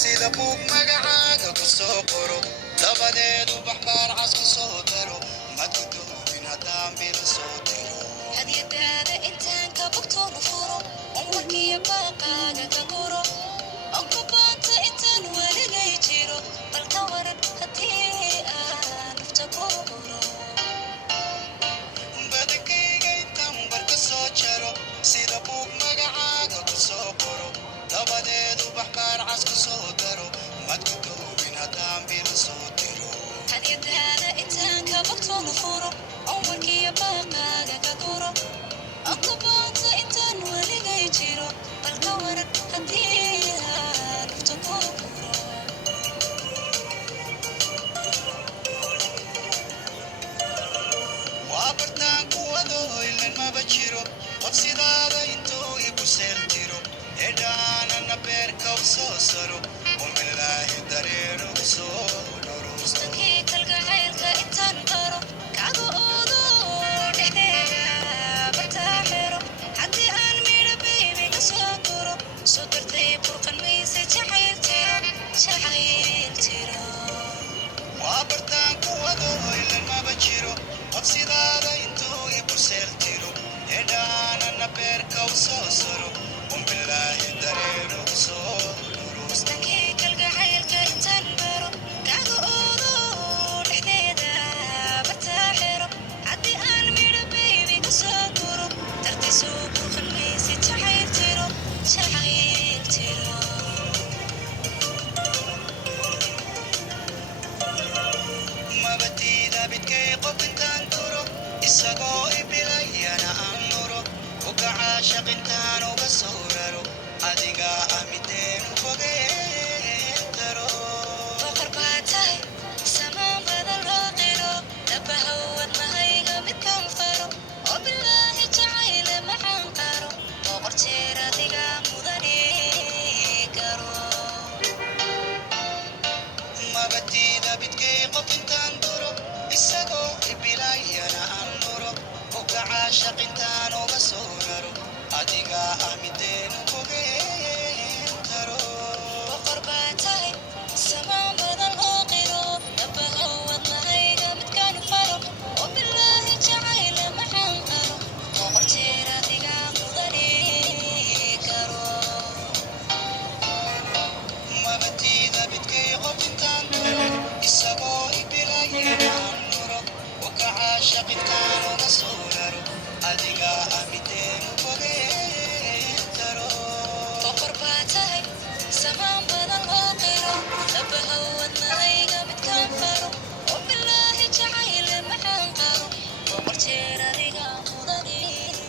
sida buug magacaaga ku soo qoro dabadeed ubax baar cas ku soo daro madgudoomin haddaan bila soo diro hadiyadaada intaan ka bogtoonu furo umwarkiyo baaqaaga ka guro ogobaanta intaan weligay jiro balka waran haddii aan nafta ku huro badankayga intaan barka soo jaro sida buug magacaaga ku soo qoro dabadeed ubax baar cas ku soo daro madgudoomin haddaan bila soo diro hadiyadaada intaan ka bogtoonu furo umwarkiyo baaqaaga ka guro ogobaanta intaan weligay jiro balka waran haddii aan nafta ku huro waa bartaan kuwado ilan maba jiro qof sidaada intuu igu seeltiro edhaanana beerka u soo saro umilaahi dareerugu soo dhoro mustakii kalgacaylka intaan baro kaga oodo dhexdeeda bartaa xero haddii aan midha baybi ka soo guro soo dartay burqan mayse jacayl tiro waa bartaan kuwado ilan maba jiro qof sidaada intuu igu seeltiro edhaanana beerka u soo saro umilaahi dareerugu soo dhoro mustakii kalgacaylka intaan baro kaga oodo dhexdeeda bartaa xero haddii aan midha baybi ka soo guro dartiisuu burqan mayse jacayl tiro mabatiida bidkay qof intaan duro isagoo ibilayana aan nuro ugaca shaqintaan uga soo raro adiga amideenu fogeen karo boqor baa tahay samaan badan loo qiro dhabaha wadnahayga midkaan faro oo bilaahi jacayle maxaan qaro boqor jeer adiga mudani karo mabatiida bidkay qof intaan duro isagoo ibilayana aan nuro ugaca shaqintaan uga soo raro adiga amideenu fogeen karo boqor baa tahay samaan badan loo qiro dhabaha wadnahayga midkaan faro oo bilaahi jacayle maxaan qaro boqor jeer adiga mudani karo mabatiida bidkay qof intaan duro isagoo ibilayana aan nuro ugaca shaqintaan uga soo raro adiga amideenu fogeen karo boqor baa tahay samaan